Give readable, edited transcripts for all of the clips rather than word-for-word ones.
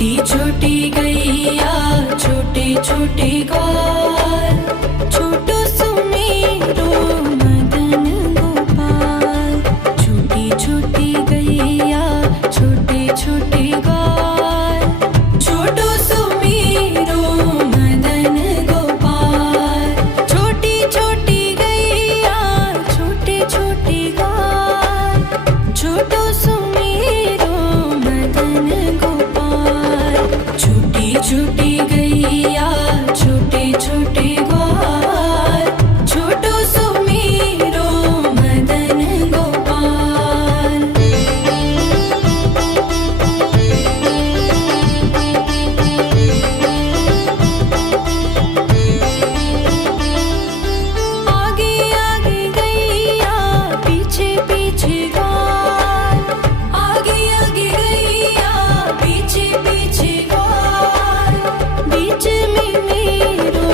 छोटी छोटी गैया छोटे छोटे ग्वाल, छोटो सुमेरो मदन गोपाल। छोटी छोटी गैया छोटे छोटे ग्वाल, छोटो सुमेरो मदन गोपाल। छोटी छोटी गैया छोटे छोटे ग्वाल, छोटो सुमेरो मदन गोपाल। छोटी छोटी गैया छोटे छोटे ग्वाल, छोटो सुमेरो मदन गोपाल। आगे आगे गैया पीछे पीछे ग्वाल, आगे आगे गैया पीछे पीछे ग्वाल। बीच में मेरो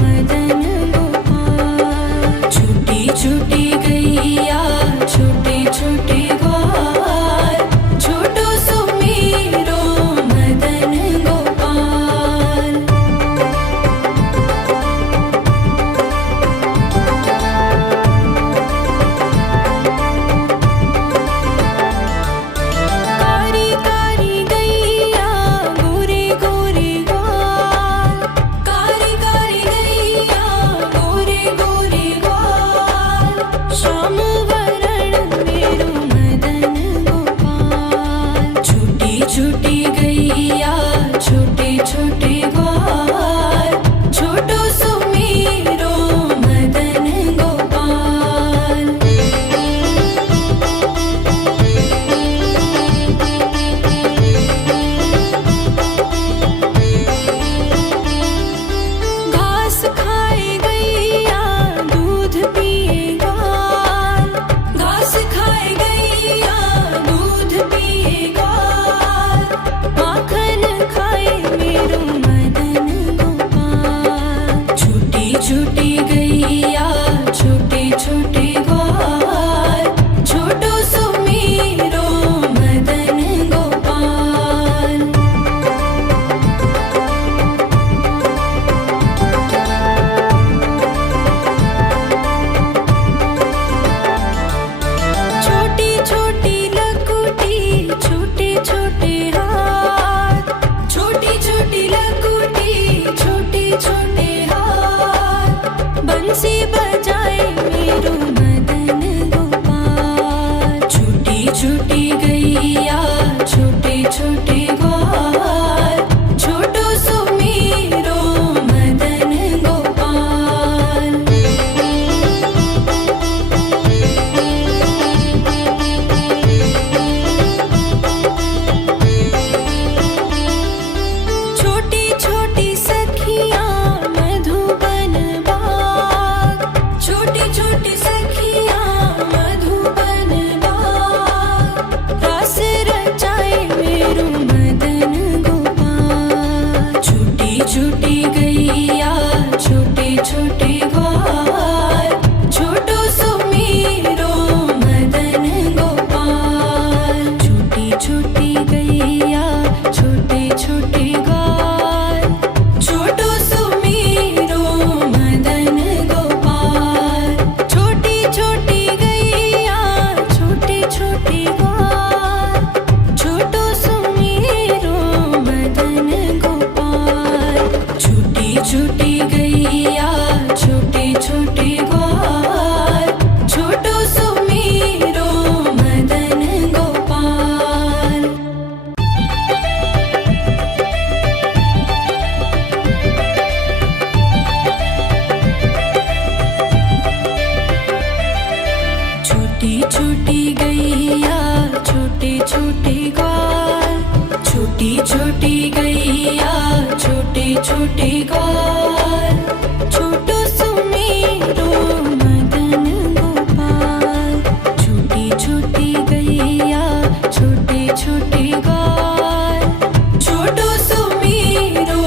मदन गोपाल। छोटी छोटी गैया छोटे छोटे ग्वाल, छोटो सुमेरो मदन गोपाल। कारी कारी गैया गोरे गोरे ग्वाल, कारी कारी गैया गोरे गोरे ग्वाल। श्याम वरण मेरो मदन गोपाल। छोटी छोटी गैया छोटे छोटे ग्वाल, छोटो सुमेरो मदन गोपाल। घास खाए गैया दूध पिए ग्वाल, घास खाए गैया दूध पिए ग्वाल। माखन खाए मेरो मदन गोपाल। छोटी छोटी गैया छोटे छोटे ग्वाल, छोटो सुमेरो मदन गोपाल। छोटी छोटी लकुटी छोटे छोटे हाथ, छोटी छोटी लकुटी छोटे छोटे हाथ। बंसी बजाए मेरो मदन गोपाल। छोटी छोटी गैया छोटे छोटे ग्वाल, छोटो सुमेरो मदन गोपाल। छोटी छोटी सखियाँ मधुबन बाग, छोटी छोटी सखियाँ मधुबन बाग। रास रचाए मेरो मदन गोपाल। छोटी छोटी गैया छोटे छोटे ग्वाल, छोटो सुमेरो मदन गोपाल। छोटी छोटी गैया छोटे छोटे ग्वाल, छोटो सुमेरो मदन गोपाल। छोटी छोटी गैया छोटे छोटे ग्वाल, छोटो सुमेरो मदन गोपाल। छोटी छोटी गैया छोटे छोटे ग्वाल, छोटो सुमेरो मदन गोपाल। छोटी छोटी गैया छोटे छोटे ग्वाल, छोटी छोटी गैया छोटे छोटे ग्वाल, छोटो सुमेरो मदन गोपाल। छोटी छोटी गैया छोटे छोटे ग्वाल, छोटो सुमेरो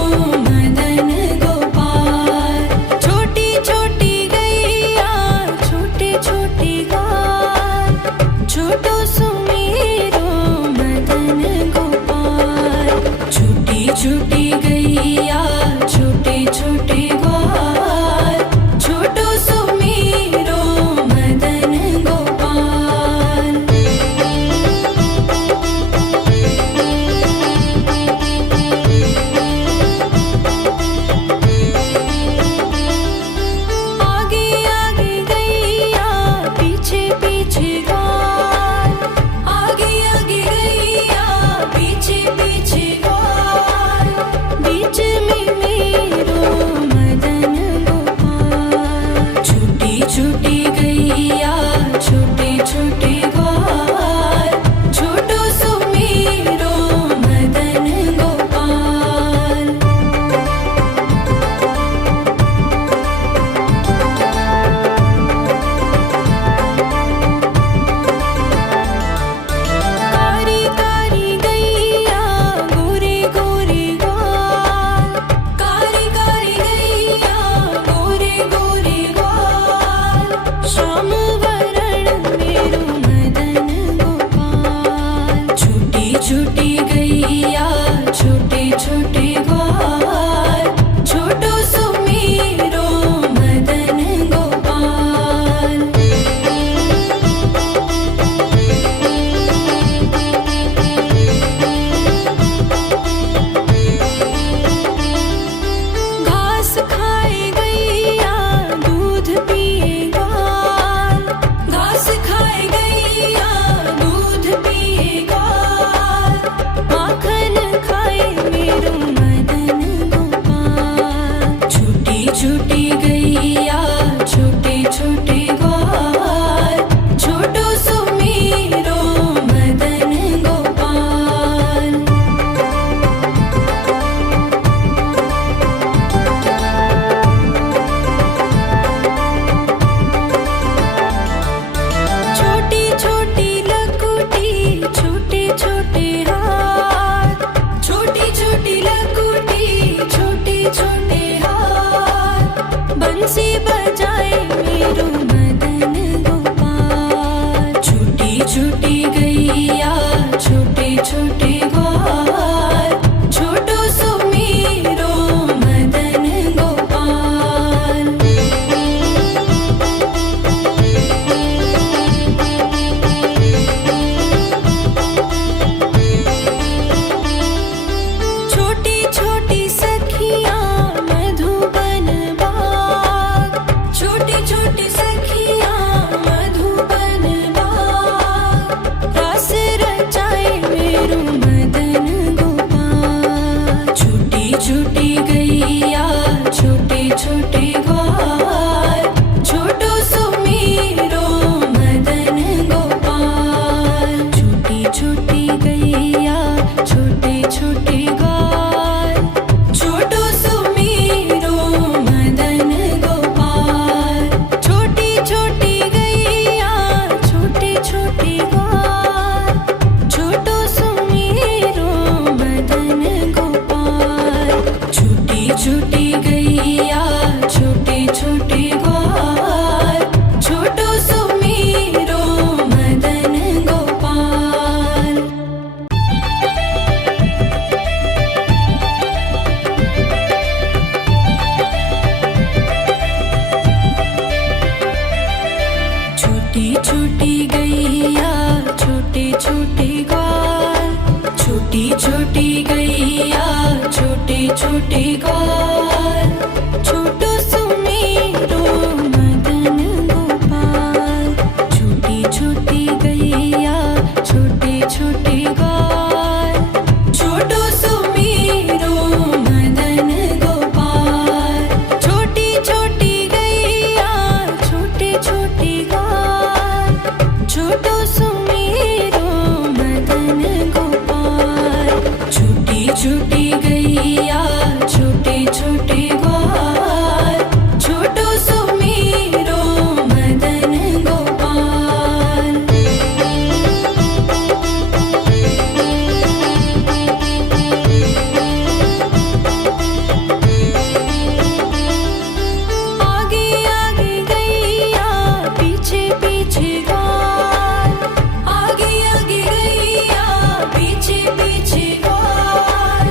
मदन गोपाल। छोटी छोटी गैया छोटे छोटे ग्वाल, छोटो सुमेरो मदन गोपाल। छोटी छोटी छोटी सखियाँ मधुबन बाग, छोटी छोटी सखियाँ मधुबन बाग, रास रचाए मेरू मदन गोपाल। छोटी छोटी गैया छोटे छोटे ग्वाल, छोटो सुमीरो मदन गोपाल। छोटी छोटी गैया छोटे छोटे ग्वाल, छोटो सुमीरो मदन गोपाल। छोटी छोटी गैया छोटे छोटे ग्वाल, छोटो सुमीरो मदन गोपाल। छोटी छोटी गैया छोटे छोटे ग्वाल, छोटो सुमीरो मदन गोपाल। छोटी छोटी गैया छोटे छोटे ग्वाल, छोटी छोटी गैया छोटे छोटे ग्वाल, छोटो सुमीरो मदन गोपाल। छोटी छोटी गैया छोटे छोटे ग्वाल, छोटो सुमीरो मदन गोपाल। छोटी छोटी गैया छोटे छोटे ग्वाल, छोटो सुमीरो मदन गोपाल। छोटी छोटी गैया छोटे छोटे ग्वाल, छोटो सुमीरो मदन गोपाल। आगे आगे गैया पीछे पीछे ग्वाल, आगे आगे गैया पीछे पीछे ग्वाल,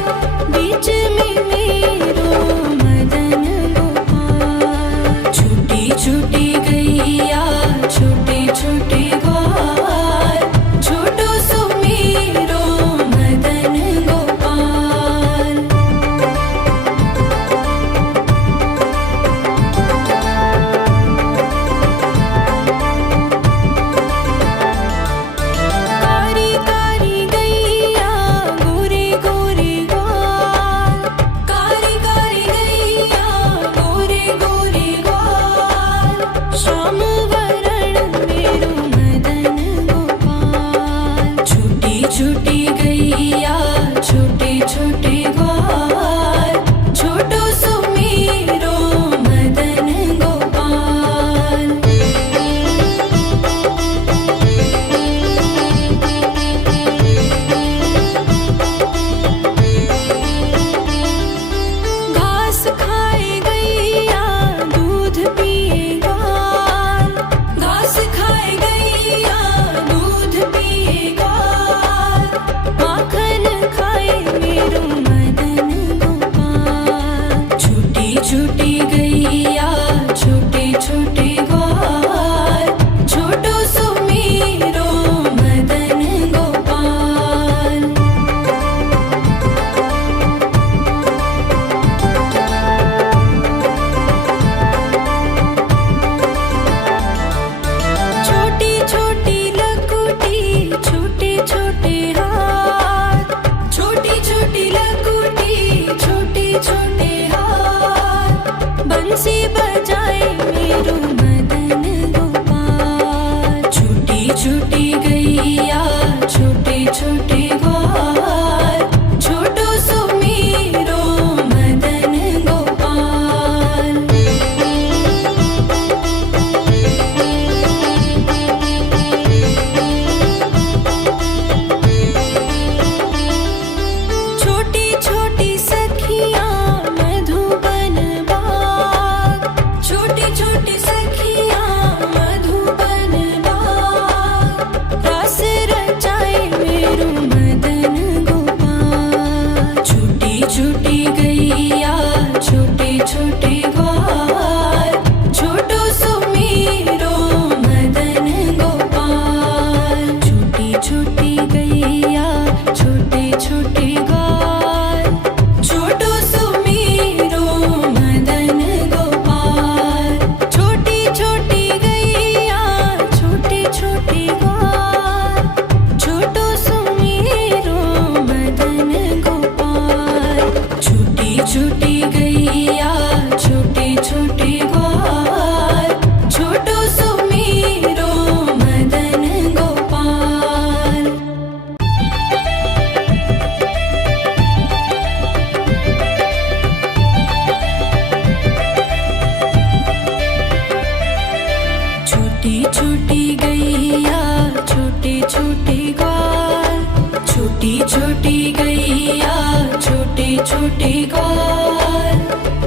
छोटे ग्वाल,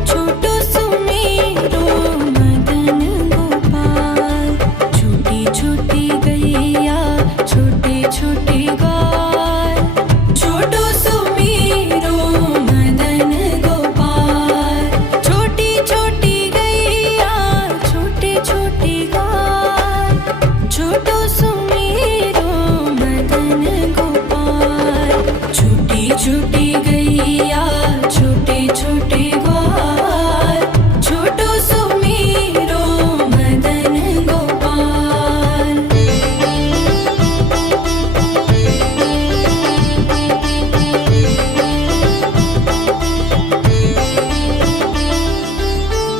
छोटो सुमेरो मदन गोपाल। छोटी छोटी गैया छोटे छोटे ग्वाल, छोटो सुमेरो मदन गोपाल। छोटी छोटी गैया छोटे छोटे ग्वाल, छोटो सुमेरो मदन गोपाल। छोटी छोटी गैया छोटे छोटे ग्वाल, छोटो सुमेरो मदन गोपाल।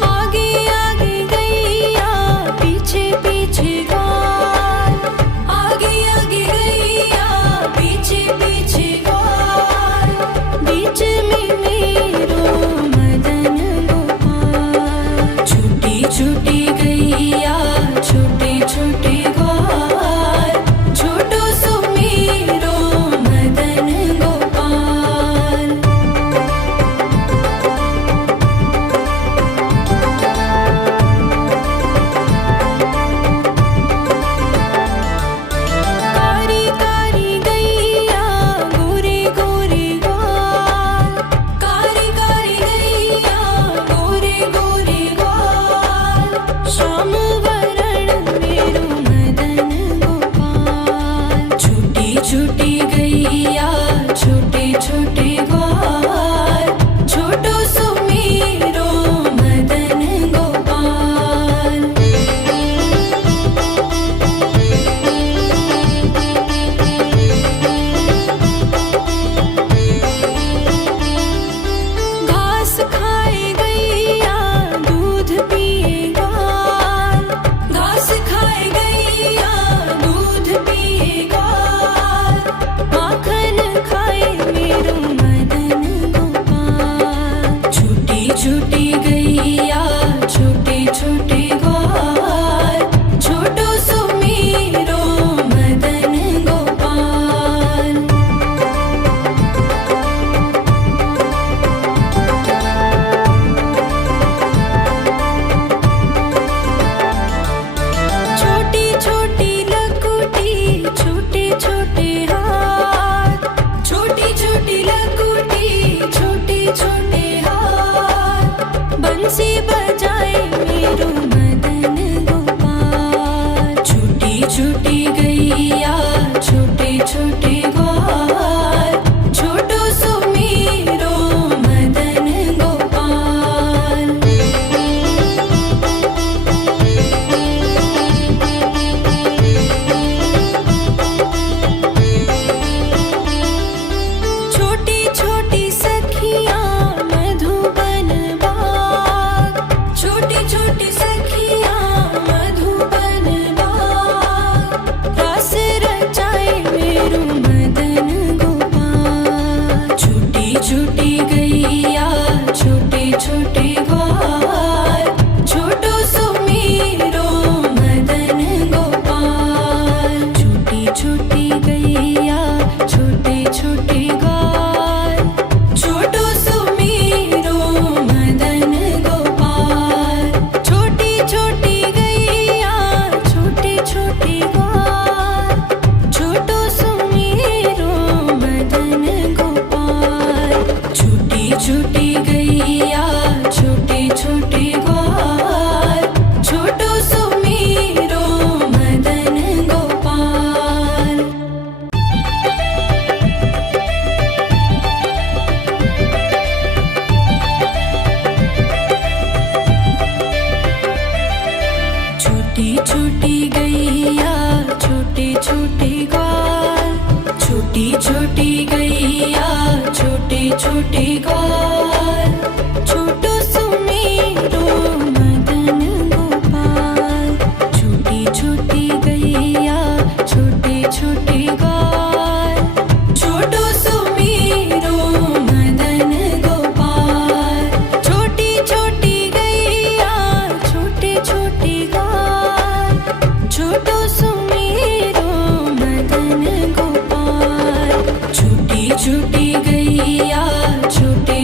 आगे आगे गैया पीछे पीछे ग्वाल, आगे आगे गैया पीछे पीछे ग्वाल। बीच में मेरो मदन गोपाल। छोटी छोटी गैया छोटे छोटे ग्वाल, छोटो सुमेरो मदन गोपाल। कारी कारी गैया गोरे गोरे ग्वाल, कारी कारी गैया गोरे गोरे ग्वाल। श्याम वरण मेरो मदन गोपाल। छोटी छोटी गैया छोटे छोटे ग्वाल, छोटो सुमेरो मदन गोपाल। घास खाए गैया दूध पिए ग्वाल, घास खाए गैया दूध पिए ग्वाल। माखन खाए मेरो मदन गोपाल। छोटी छोटी गैया छोटे छोटे ग्वाल, छोटो सुमेरो मदन गोपाल। छोटी छोटी लकुटी छोटे छोटे हाथ, छोटी छोटी लकुटी छोटे छोटे हाथ। बंसी बजाए मेरो मदन गोपाल। छोटी छोटी गैया छोटे छोटे ग्वाल, छोटो सुमेरो मदन गोपाल। छोटी छोटी सखियाँ मधुबन बाग, छोटी छोटी सखियाँ मधुबन बाग। रास रचाए मेरो मदन गोपाल। छोटी छोटी गैया छोटे छोटे ग्वाल, छोटो सुमेरो मदन गोपाल। छोटी छोटी गैया छोटे छोटे ग्वाल, छोटो सुमेरो मदन गोपाल। छोटी छोटी गैया छोटे छोटे ग्वाल, छोटो सुमेरो मदन गोपाल। छोटी छोटी गैया छोटे छोटे ग्वाल, छोटो सुमेरो मदन गोपाल। छोटी छोटी गैया छोटे छोटे ग्वाल, छोटी छोटी गैया छोटे छोटे ग्वाल। छोटो सुमेरो मदन गोपाल। छोटी छोटी गैया छोटे छोटे ग्वाल, छोटो सुमेरो मदन गोपाल। छोटी छोटी गैया छोटे छोटे ग्वाल, छोटो सुमेरो मदन गोपाल। छोटी छोटी गैया छोटे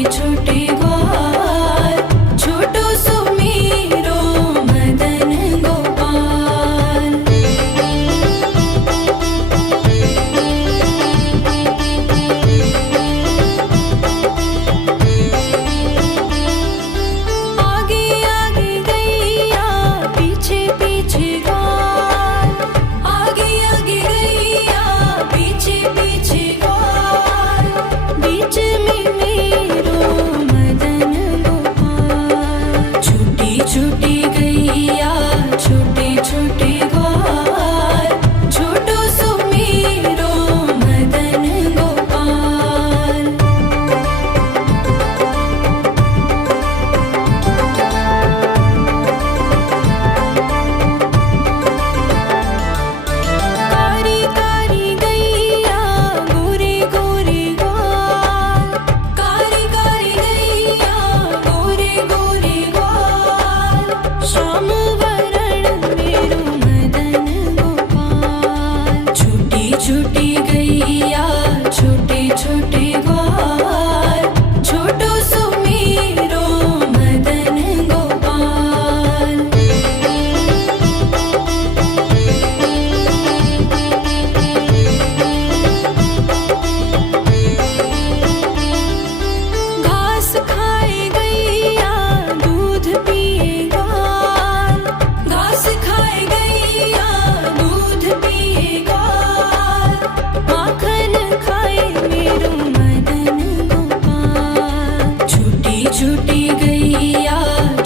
छोटी गैया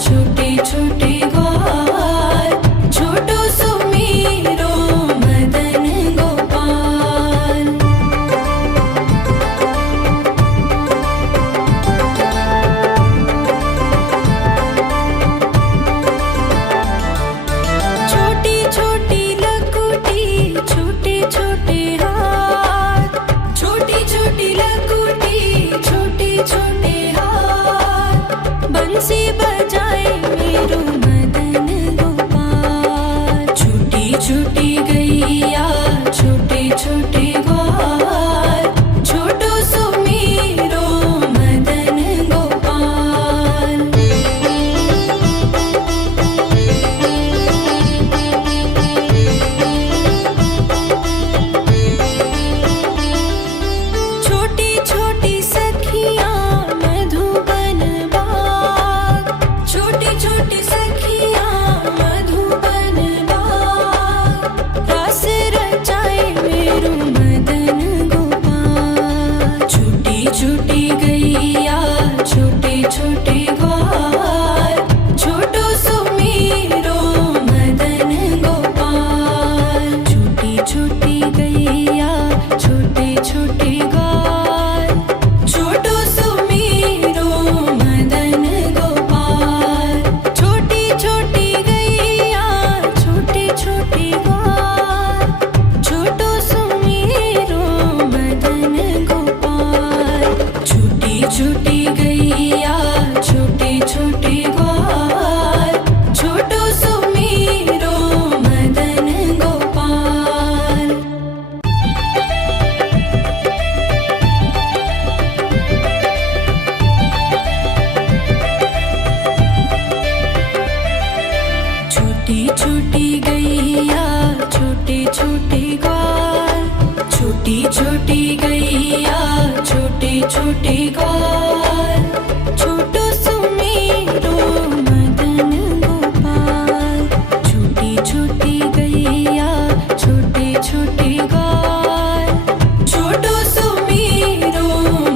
छोटे छोटे ग्वाल, छोटो सुमेरो मदन गोपाल। छोटी छोटी लकुटी छोटे छोटे हाथ, छोटी छोटी लकुटी छोटे छोटे हाथ, बंसी बजाए मेरो मदन गोपाल। छोटी छोटी गैया छोटे छोटे ग्वाल, छोटो सुमेरो मदन गोपाल। छोटी छोटी सखियाँ मधुबन बाग, छोटी छोटी सखियाँ मधुबन बाग, रास रचाए मेरो मदन गोपाल। छोटी छोटी गैया छोटे छोटे ग्वाल, छोटो सुमेरो मदन गोपाल। छोटी छोटी गैया छोटे छोटे ग्वाल, छोटो सुमेरो मदन गोपाल। छोटी छोटी गैया छोटे छोटे ग्वाल, छोटो सुमेरो मदन गोपाल। छोटी छोटी गैया छोटे छोटे ग्वाल, छोटो सुमेरो मदन गोपाल। छोटी छोटी गैया छोटे छोटे ग्वाल, छोटी छोटी गैया छोटे छोटे ग्वाल, छोटो सुमेरो मदन गोपाल। छोटी छोटी गैया छोटे छोटे ग्वाल, छोटो सुमेरो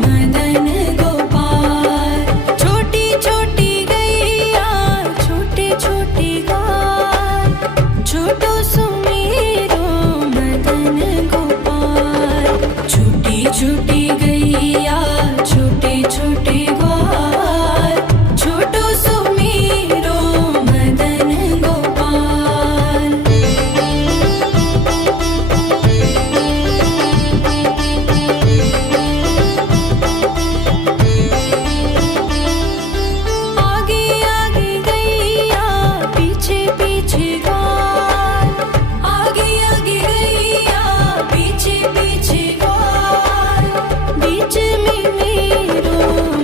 मदन गोपाल। छोटी छोटी गैया छोटे छोटे ग्वाल, छोटो सुमेरो मदन गोपाल। छोटी छोटी गैया छोटे छोटे ग्वाल, छोटो सुमेरो मदन गोपाल। आगे आगे गैया पीछे पीछे ग्वाल, आगे आगे गैया पीछे पीछे ग्वाल, बीच में मेरो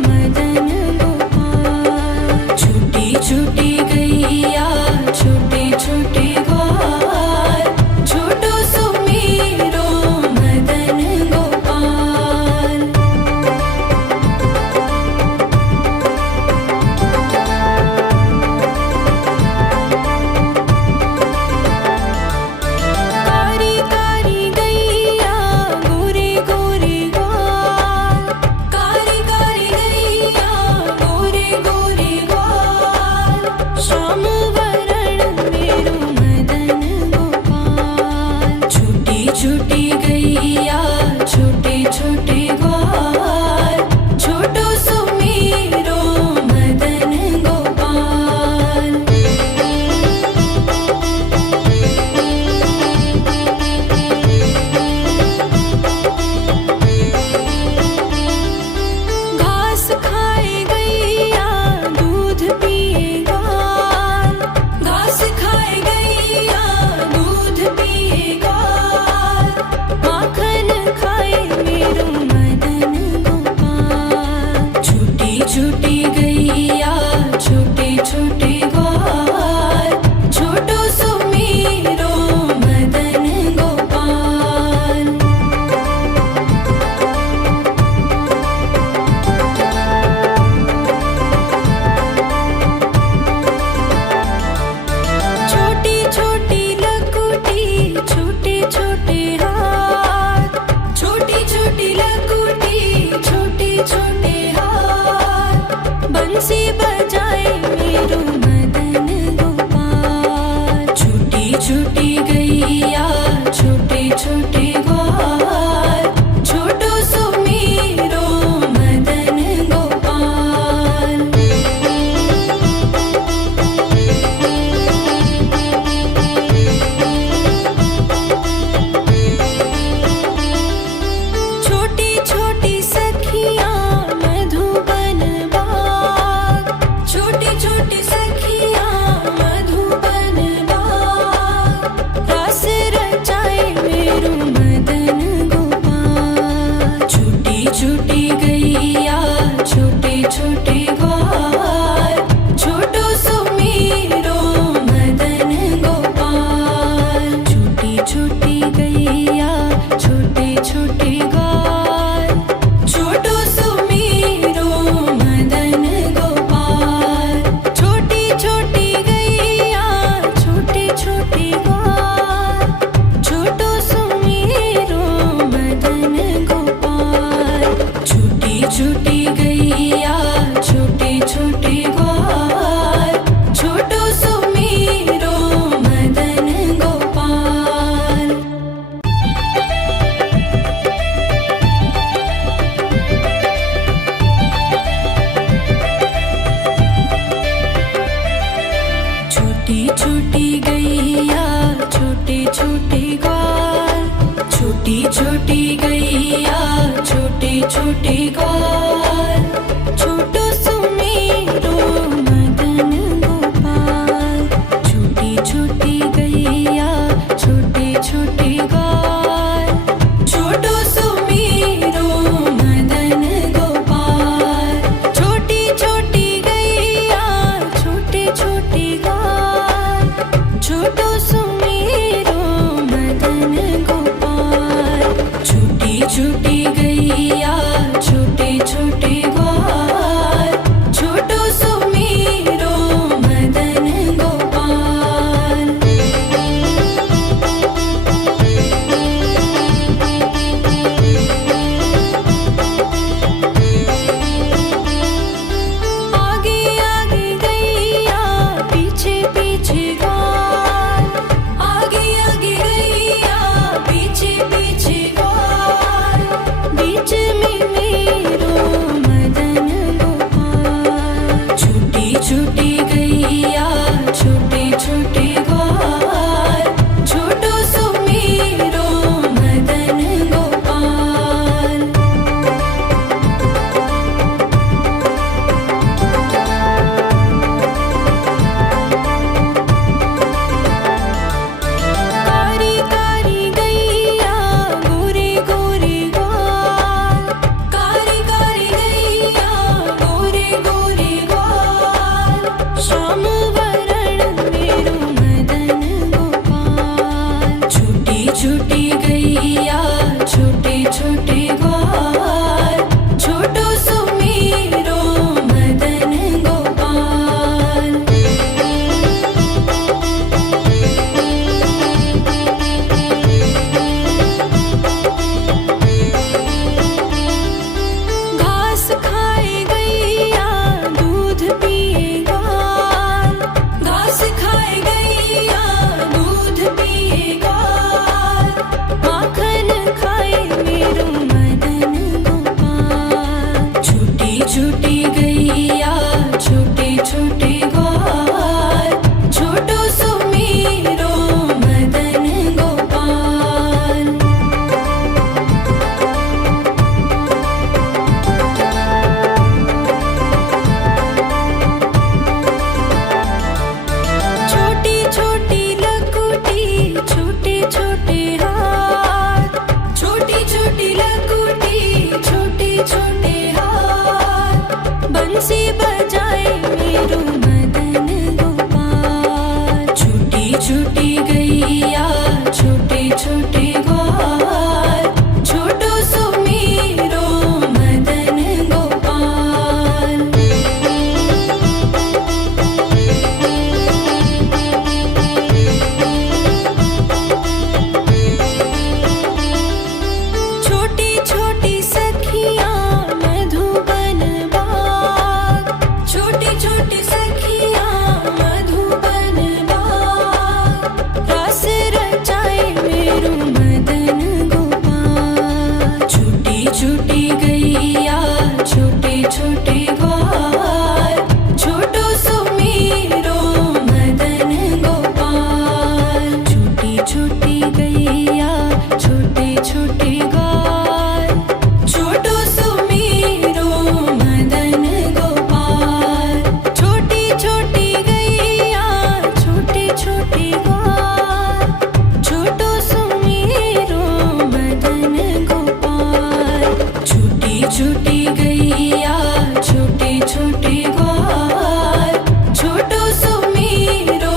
मदन गोपाल। छोटी छोटी गैया छोटे छोटे ग्वाल, छोटो सुमेरो मदन गोपाल। कारी कारी गैया गोरे गोरे ग्वाल, कारी कारी गैया गोरे गोरे ग्वाल, श्याम वरण मेरो मदन गोपाल। छोटी छोटी गैया छोटे छोटे ग्वाल, छोटो सुमेरो मदन गोपाल। घास खाए गैया दूध पिए ग्वाल, घास खाए गैया दूध पिए ग्वाल, माखन खाए मेरो मदन गोपाल। छोटी छोटी गैया छोटे छोटे ग्वाल, छोटो सुमेरो मदन गोपाल। छोटी छोटी लकुटी छोटे छोटे हाथ, छोटी छोटी लकुटी छोटे छोटे हाथ, छोटे ग्वाल, छोटो सुमेरो मदन गोपाल। छोटी छोटी गैया छोटे छोटे ग्वाल, छोटो सुमेरो मदन गोपाल। छोटी छोटी गैया छोटे छोटे ग्वाल, छोटो सुमेरो मदन गोपाल। छोटी छोटी गैया छोटे छोटे ग्वाल, छोटो सुमेरो मदन गोपाल। आगे आगे गैया पीछे पीछे ग्वाल, आगे आगे गैया पीछे पीछे ग्वाल। बीच में मेरो मदन गोपाल। छोटी छोटी गैया छोटे छोटे ग्वाल, छोटो सुमेरो मदन गोपाल। कारी कारी गैया गोरे गोरे ग्वाल, कारी कारी गैया गोरे गोरे ग्वाल। श्याम वरण मेरो मदन गोपाल। छोटी छोटी गैया छोटे छोटे ग्वाल, छोटो सुमेरो मदन गोपाल। घास खाए गैया दूध पिए ग्वाल, घास खाए गैया दूध पिए ग्वाल। माखन खाए मेरो मदन गोपाल। छोटी छोटी गैया छोटे छोटे ग्वाल, छोटो सुमेरो मदन गोपाल। छोटी छोटी लकुटी छोटे छोटे हाथ, छोटी छोटी लकुटी छोटे छोटे हाथ। बंसी बजाए मेरो मदन गोपाल। छोटी छोटी गैया छोटे छोटे ग्वाल, छोटो सुमेरो मदन गोपाल। छोटी छोटी सखियाँ मधुबन बाग, छोटी छोटी सखियाँ मधुबन बाग। रास रचाए मेरो मदन गोपाल। छोटी छोटी गैया छोटे छोटे ग्वाल, छोटो सुमेरो मदन गोपाल। छोटी छोटी गैया छोटे छोटे ग्वाल, छोटो सुमेरो मदन गोपाल। छोटी छोटी गैया छोटे छोटे ग्वाल, छोटो सुमेरो मदन गोपाल। छोटी छोटी गैया छोटे छोटे ग्वाल, छोटो सुमेरो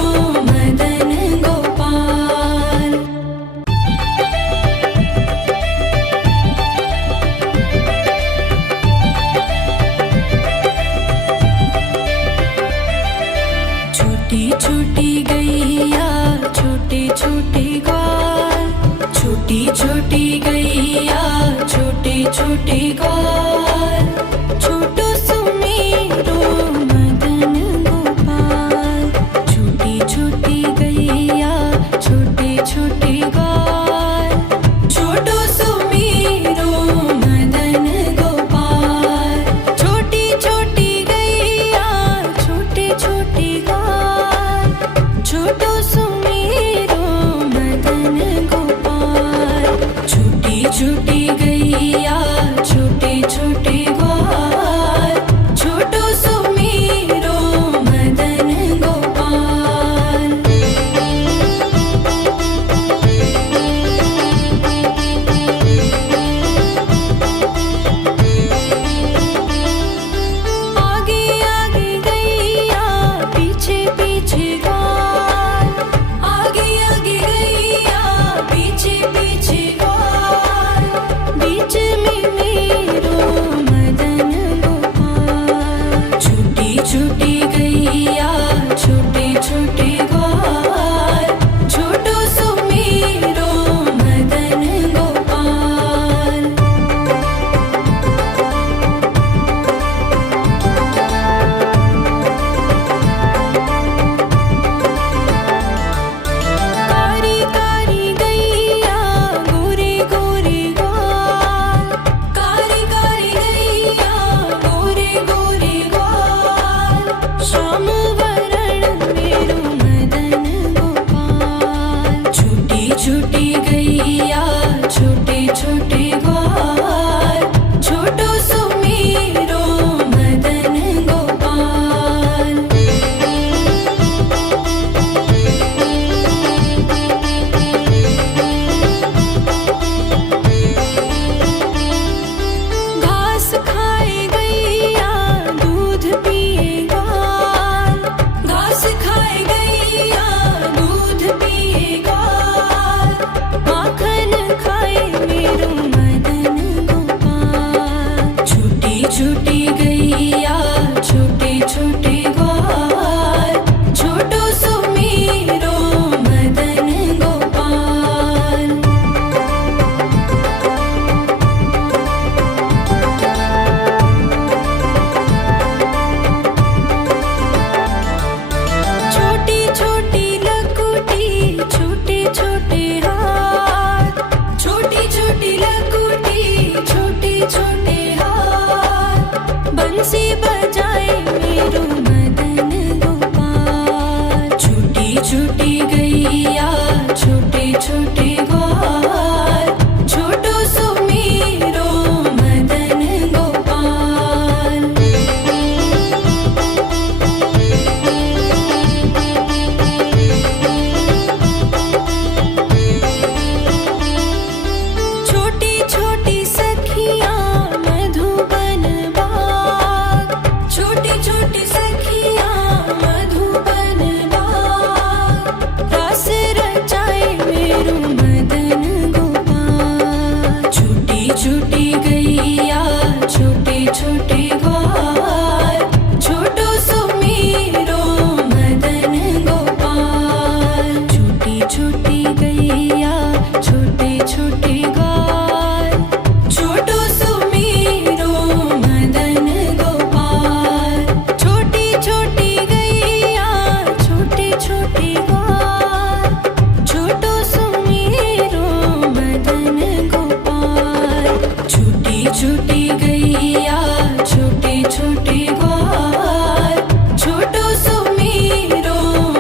मदन गोपाल। छोटी छोटी गैया छोटे छोटे ग्वाल, छोटी छोटी गैया छोटे छोटे ग्वाल, छोटो सुमेरो मदन गोपाल। छोटी छोटी गैया छोटे छोटे ग्वाल, छोटो सुमेरो मदन गोपाल। छोटी छोटी गैया छोटे छोटे ग्वाल, छोटो सुमेरो मदन गोपाल। छोटी छोटी गैया बंसी बजाए मेरो मदन गोपाल। छोटी छोटी गैया छोटे छोटे ग्वाल, छोटो सो मेरो मदन गोपाल। छोटी छोटी सखियाँ मधुबन बाग, छोटी छोटी सखियाँ मधुबन बाग, रास रचाए मेरो मदन गोपाल। छोटी छोटी गैया छोटे छोटे ग्वाल, छोटो सो मेरो मदन गोपाल। छोटी छोटी गैया छोटे छोटे ग्वाल, छोटो सो मेरो मदन गोपाल। छोटी छोटी गैया छोटे छोटे ग्वाल, छोटो सो मेरो मदन गोपाल। छोटी छोटी गैया छोटे छोटे ग्वाल, छोटो सो मेरो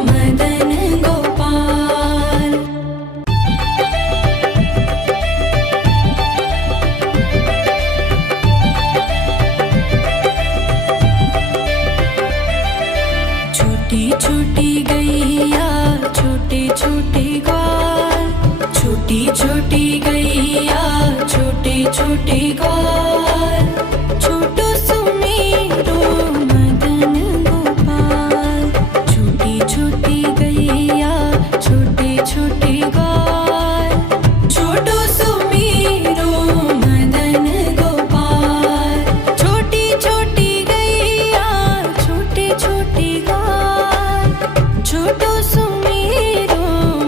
मदन गोपाल। छोटी छोटी गैया छोटे छोटे ग्वाल, छोटी छोटी गैया छोटे छोटे ग्वाल, छोटो सो मेरो मदन गोपाल। छोटी छोटी गैया छोटे छोटे ग्वाल, छोटो सो मेरो मदन गोपाल। छोटी छोटी गैया छोटे छोटे ग्वाल, छोटो सो मेरो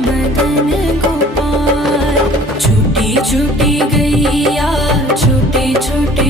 मदन गोपाल। छोटी छोटी गैया छोटे छोटे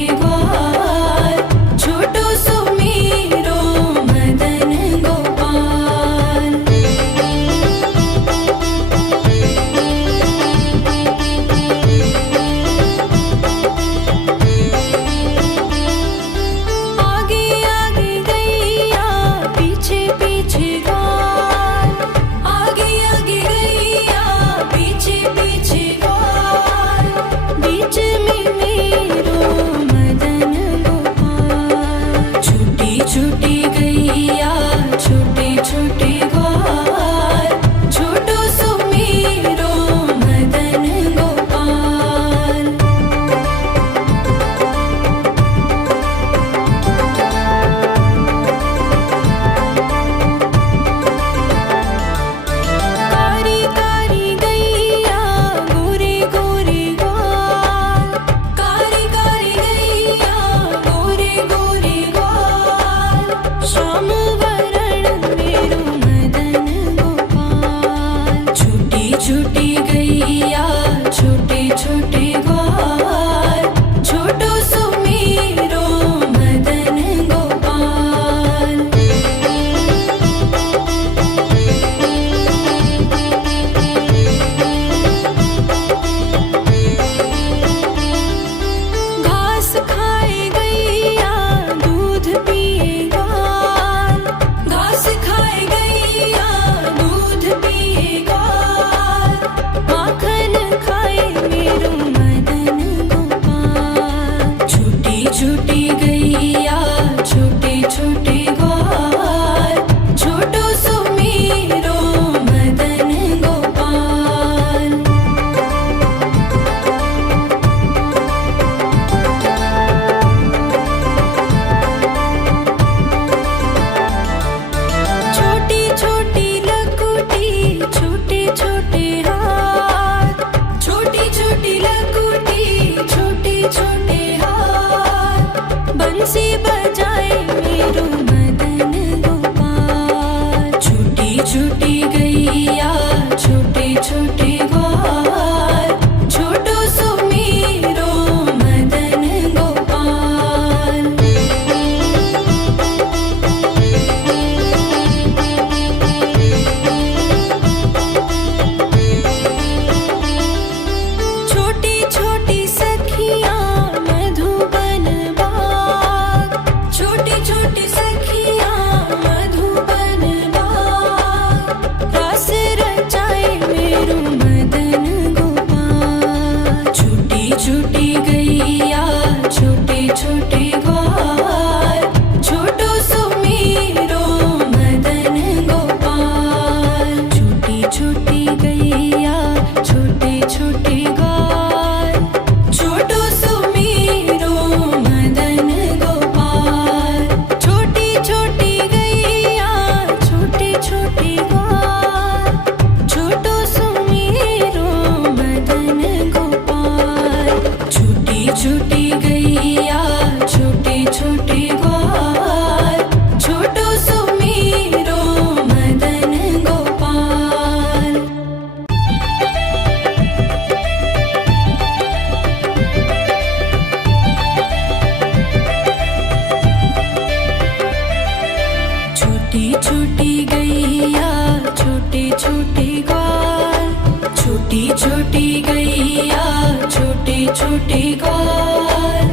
छोटे ग्वाल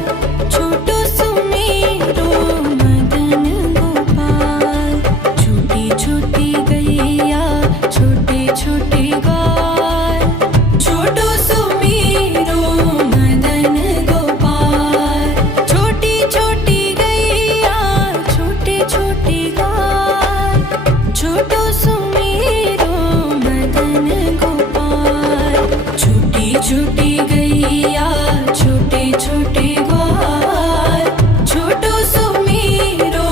छोटो सुमेरो मदन गोपाल छोटी छोटी गैया छोटे छोटे ग्वाल छोटो सुमेरो मदन गोपाल छोटी छोटी गैया छोटे छोटे ग्वाल छोटो सुमेरो मदन गोपाल छोटी छोटी गैया छोटे छोटे ग्वाल छोटो सुमेरो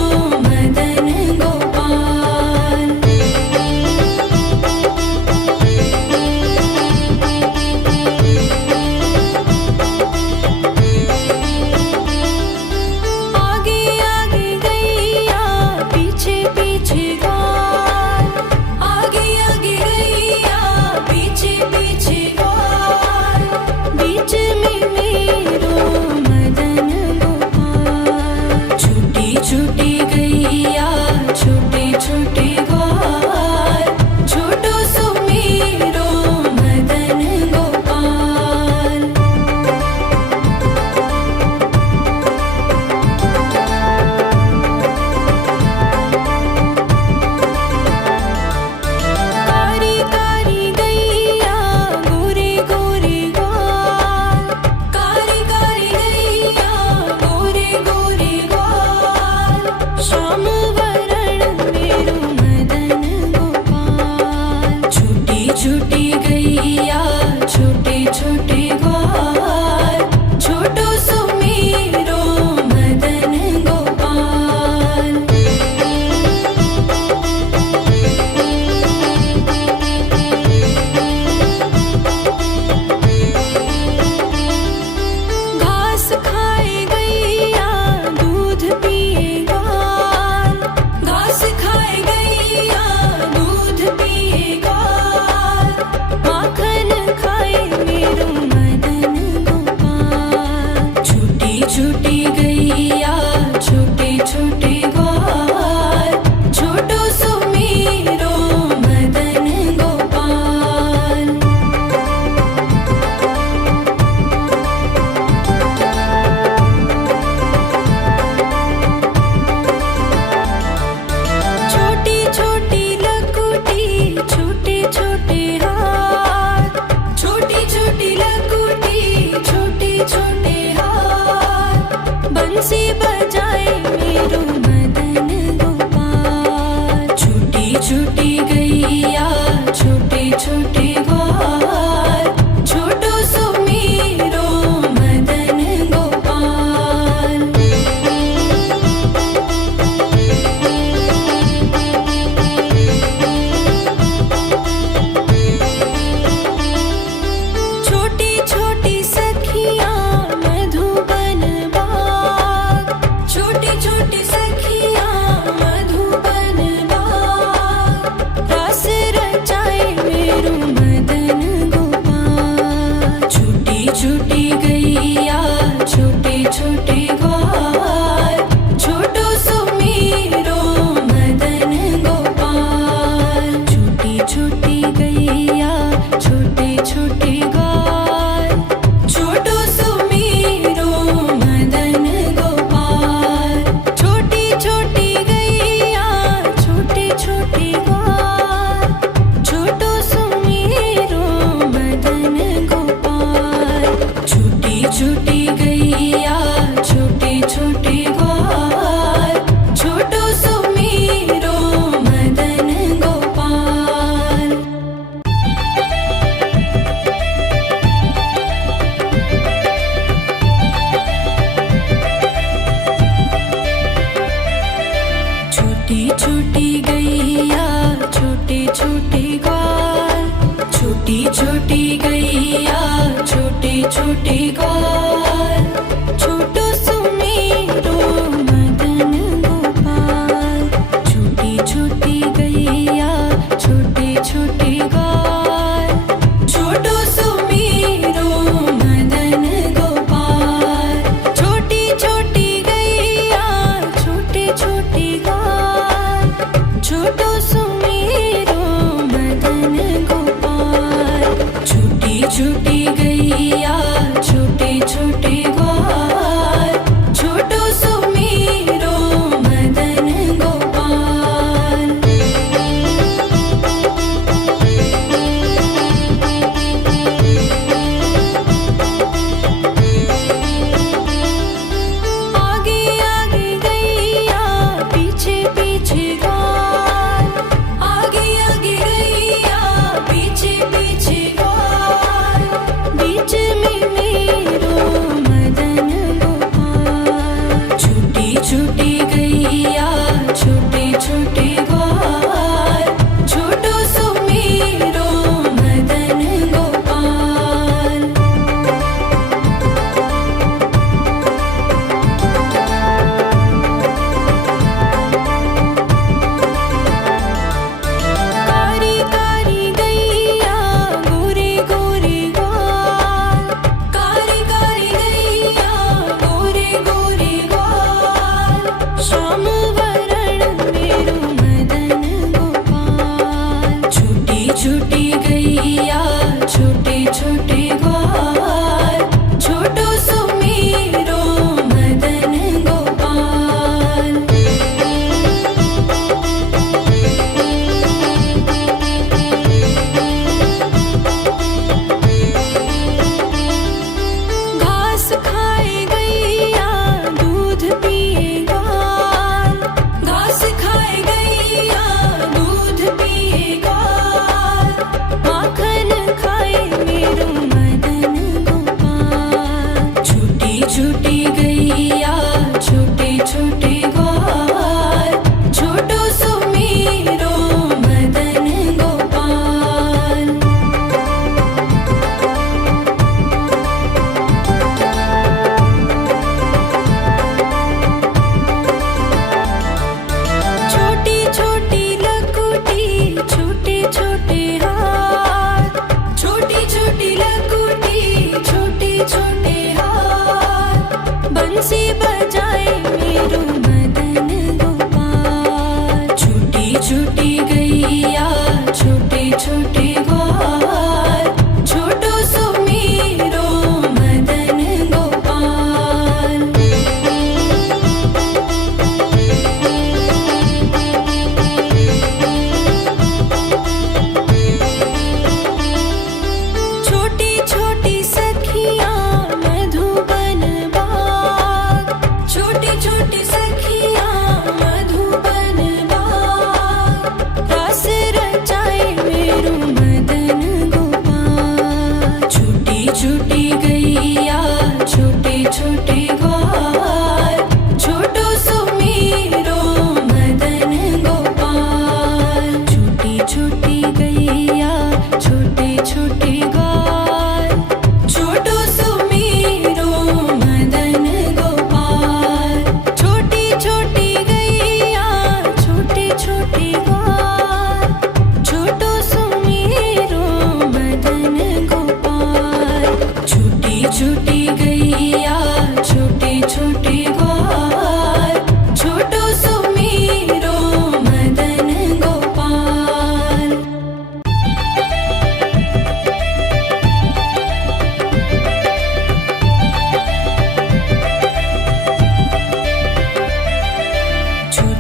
मदन गोपाल आगे आगे गैया पीछे पीछे ग्वाल आगे आगे गैया पीछे पीछे ग्वाल बीच में मेरो मदन गोपाल छोटी छोटी गैया छोटे छोटे ग्वाल छोटो सुमेरो मदन गोपाल कारी कारी गैया गोरे गोरे ग्वाल कारी कारी गैया गोरे गोरे ग्वाल श्याम वरण मेरो मदन गोपाल छोटी छोटी गैया छोटे छोटे ग्वाल छोटो सुमेरो मदन गोपाल घास खाए गैया दूध पिए ग्वाल घास खाए गैया दूध पिए ग्वाल माखन खाए मेरो मदन गोपाल छोटी छोटी गैया छोटे छोटे ग्वाल छोटो सुमेरो मदन गोपाल छोटी छोटी लकुटी छोटे छोटे हाथ छोटी छोटी लकुटी छोटे छोटे हाथ बंसी बजाए मेरो मदन गोपाल छोटी छोटी गैया छोटे छोटे ग्वाल छोटो सुमेरो मदन गोपाल छोटी छोटी सखियां मधुबन बाग छोटी छोटी सखियां मधुबन बाग रास रचाए मेरो मदन गोपाल छोटी छोटी गैया छोटे छोटे ग्वाल छोटो सुमेरो मदन गोपाल छोटी छोटी गैया छोटे छोटे ग्वाल छोटो सुमेरो मदन गोपाल छोटी छोटी गैया छोटे छोटे ग्वाल छोटो सुमेरो मदन गोपाल छोटी छोटी गैया छोटे छोटे ग्वाल छोटो सुमेरो मदन गोपाल छोटी छोटी गैया छोटे छोटे ग्वाल छोटी छोटी गैया छोटे छोटे ग्वाल छोटो सुमेरो मदन गोपाल छोटी छोटी गैया छोटे छोटे ग्वाल छोटो सुमेरो मदन गोपाल छोटी छोटी गैया छोटे छोटे ग्वाल छोटो सुमेरो मदन गोपाल छोटी छोटी गैया छोटे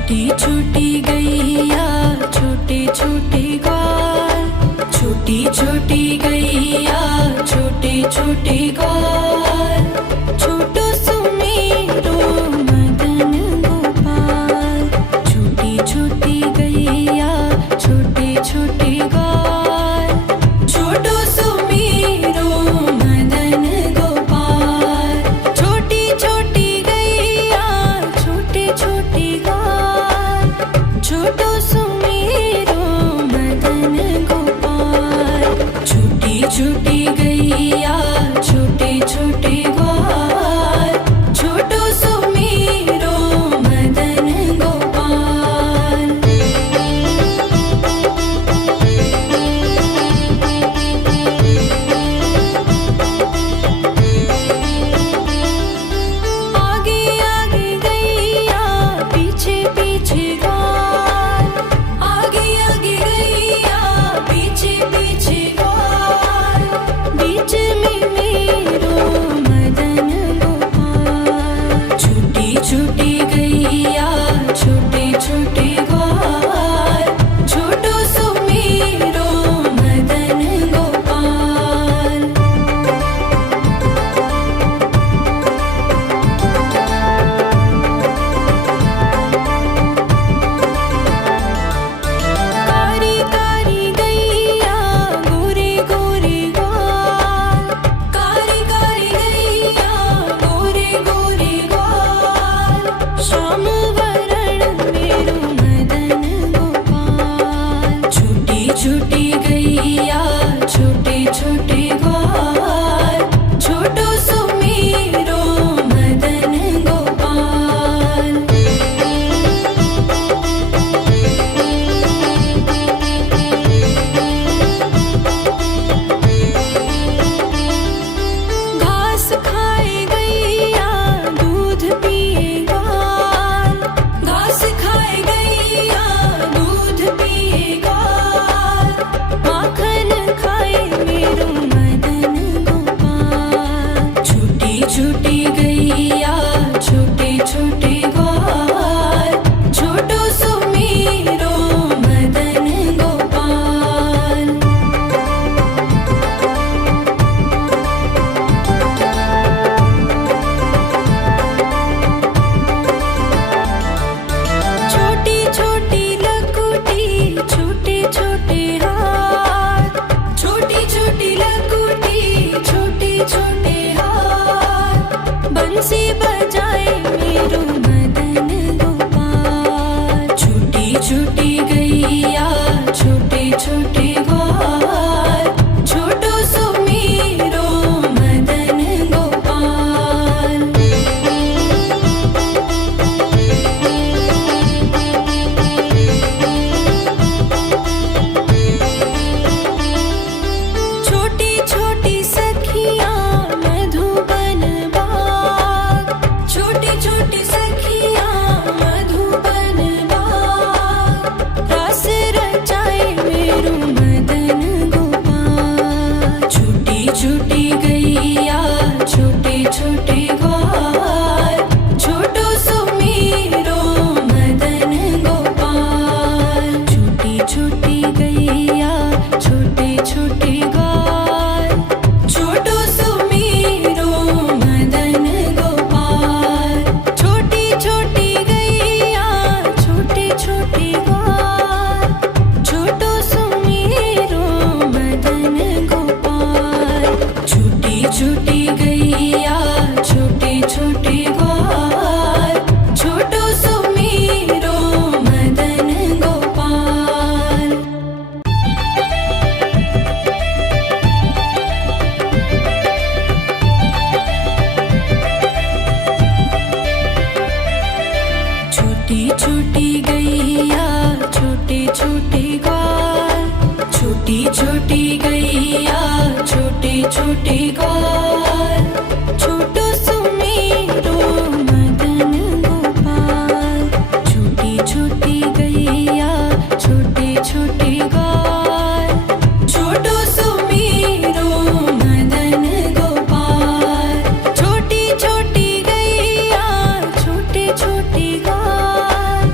छोटी छोटी गैया छोटे छोटे ग्वाल, छोटी छोटी गैया छोटे छोटे ग्वाल, छोटो सुमेरो मदन गोपाल। छोटी छोटी गैया छोटे छोटे ग्वाल, छोटो सुमेरो मदन गोपाल। छोटी छोटी गैया छोटे छोटे ग्वाल, छोटो सुमेरो मदन गोपाल। छोटी छोटी गैया छोटे छोटे ग्वाल, छोटो सुमेरो मदन गोपाल। आगे आगे गैया पीछे पीछे ग्वाल, आगे आगे गैया पीछे पीछे ग्वाल, बीच में मेरो मदन गोपाल। छोटी छोटी गैया छोटे छोटे ग्वाल, छोटो सुमेरो मदन गोपाल। कारी कारी गैया गोरे गोरे ग्वाल, कारी कारी गैया गोरे गोरे ग्वाल, श्याम वरण मेरो मदन गोपाल। छोटी छोटी गैया छोटे छोटे ग्वाल, छोटो सुमेरो मदन गोपाल। घास खाए गैया दूध पिए ग्वाल, घास खाए गैया दूध पिए ग्वाल, माखन खाए मेरो मदन गोपाल। छोटी छोटी गैया छोटे छोटे ग्वाल, छोटो सुमेरो मदन गोपाल। छोटी छोटी लकुटी छोटे छोटे हाथ, छोटी छोटी लकुटी छोटे छोटे हाथ, बंसी बजाए मेरो मदन गोपाल। छोटी छोटी गैया छोटे छोटे ग्वाल, छोटो सुमेरो मदन गोपाल। छोटी छोटी सखियाँ मधुबन बाग, छोटी छोटी सखियाँ मधुबन बाग, रास रचाए मेरो मदन गोपाल। छोटी छोटी गैया छोटे छोटे ग्वाल, छोटो सुमेरो मदन गोपाल। छोटी छोटी गैया छोटे छोटे ग्वाल, छोटो सुमेरो मदन गोपाल। छोटी छोटी गैया छोटे छोटे ग्वाल, छोटो सुमेरो मदन गोपाल। छोटी छोटी गैया छोटे छोटे ग्वाल, छोटो सुमेरो मदन गोपाल। छोटी छोटी गैया छोटे छोटे ग्वाल, छोटी छोटी गैया छोटे छोटे ग्वाल, छोटो सुमेरो मदन गोपाल। छोटी छोटी गैया छोटे छोटे ग्वाल, छोटो सुमेरो मदन गोपाल। छोटी छोटी गैया छोटे छोटे ग्वाल,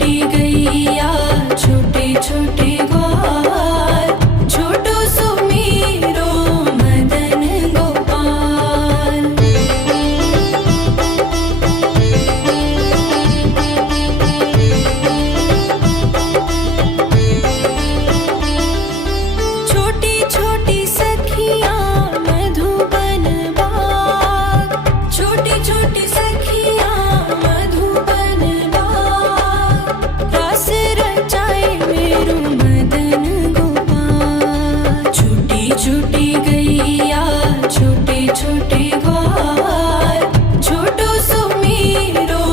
छोटी गैया छोटे छोटे ग्वाल, छोटो सुमीरो मदन गोपाल। छोटी छोटी सखियाँ मधुबन बाग, छोटी छोटी सखियाँ मधुबन बाग, रास रचाए मेरो मदन गोपाल। छोटी छोटी गैया छोटे छोटे ग्वाल, छोटो सुमीरो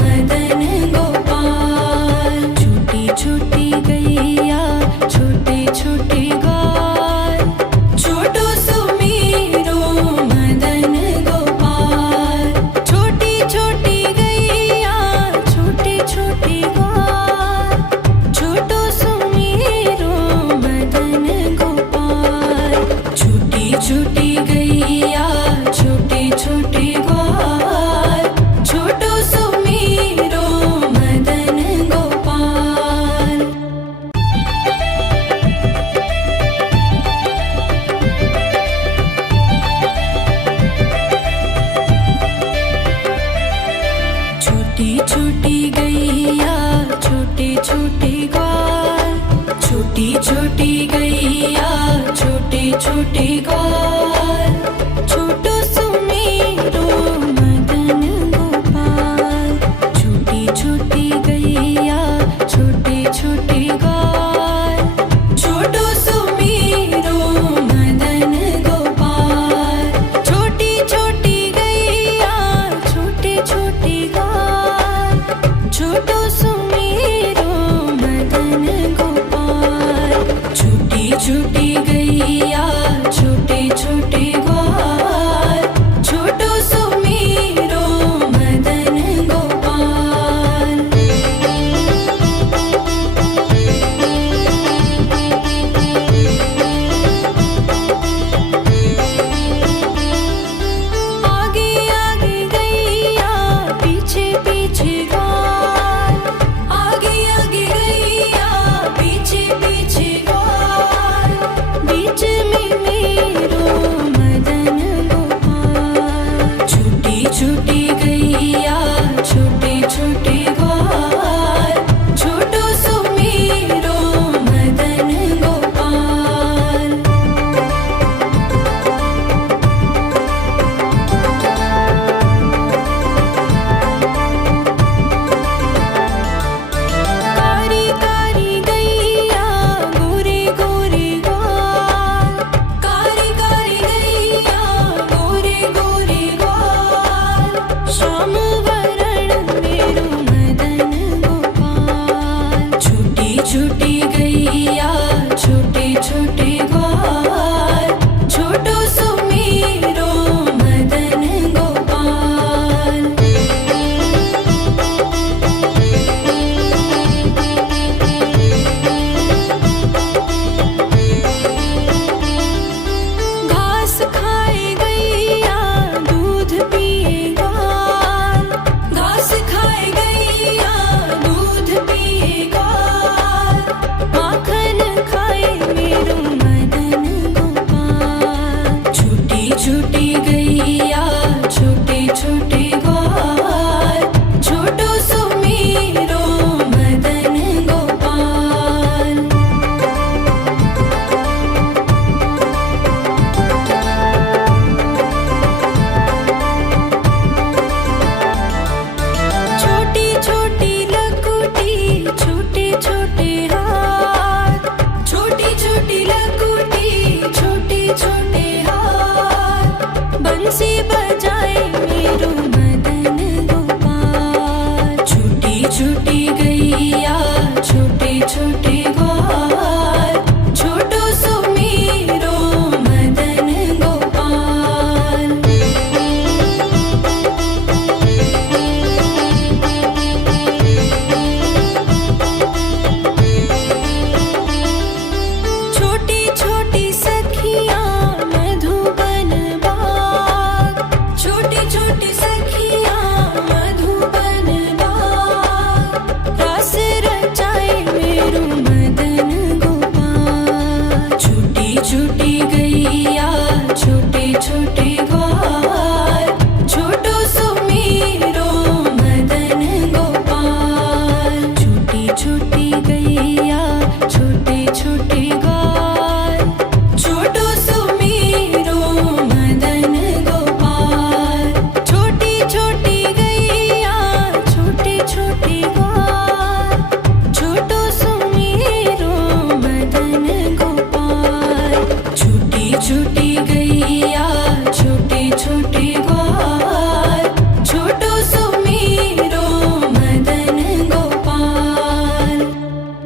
मदन गोपाल। छोटी छोटी गैया छोटे छोटे ग्वाल, छोटो सुमीरो मदन गोपाल। छोटी छोटी गैया छोटे छोटे ग्वाल, छोटो सुमीरो मदन गोपाल। छोटी छोटी गैया छोटे छोटे ग्वाल, छोटो सुमीरो मदन गोपाल। छोटी छोटी गैया छोटे छोटे ग्वाल, छोटी छोटी गैया छोटे छोटे